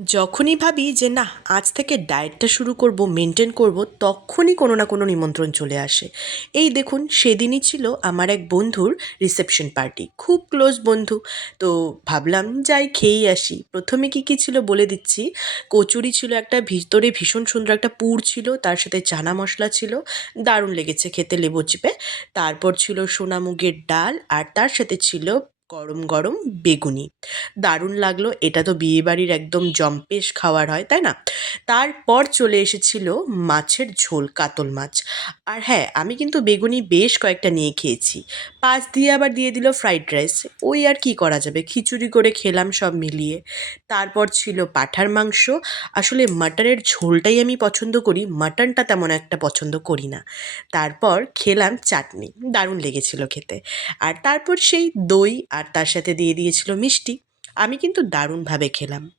যখনই ভাবি যে না আজ থেকে ডায়েটটা শুরু করব মেনটেন করব তখনই কোনো না কোনো নিমন্ত্রণ চলে আসে। এই দেখুন সেদিনই ছিল আমার এক বন্ধুর রিসেপশন পার্টি, খুব ক্লোজ বন্ধু। তো ভাবলাম যাই খেয়েই আসি। প্রথমে কি কি ছিল বলে দিচ্ছি। কচুরি ছিল একটা, ভিতরে ভীষণ সুন্দর একটা পুর ছিল, তার সাথে চানা মশলা ছিল, দারুণ লেগেছে খেতে লেবু চিপে। তারপর ছিল সোনা মুগের ডাল, আর তার সাথে ছিল গরম গরম বেগুনি। দারুণ লাগলো, এটা তো বিয়েবাড়ির একদম জম্পেশ খাবার হয়, তাই না? তারপর চলে এসেছিল মাছের ঝোল, কাতল মাছ। আর হ্যাঁ, আমি কিন্তু বেগুনি বেশ কয়েকটা নিয়ে খেয়েছি। পাশ দিয়ে আবার দিয়ে দিল ফ্রাইড রাইস। ওই আর কি করা যাবে, খিচুড়ি করে খেলাম সব মিলিয়ে। তারপর ছিল পাঁঠার মাংস। আসলে মাটনের ঝোলটাই আমি পছন্দ করি, মাটনটা তেমন একটা পছন্দ করি না। তারপর খেলাম চাটনি, দারুণ লেগেছিল খেতে। আর তারপর সেই দই, আর তার সাথে দিয়ে দিয়েছিল মিষ্টি। আমি কিন্তু দারুণভাবে খেলাম।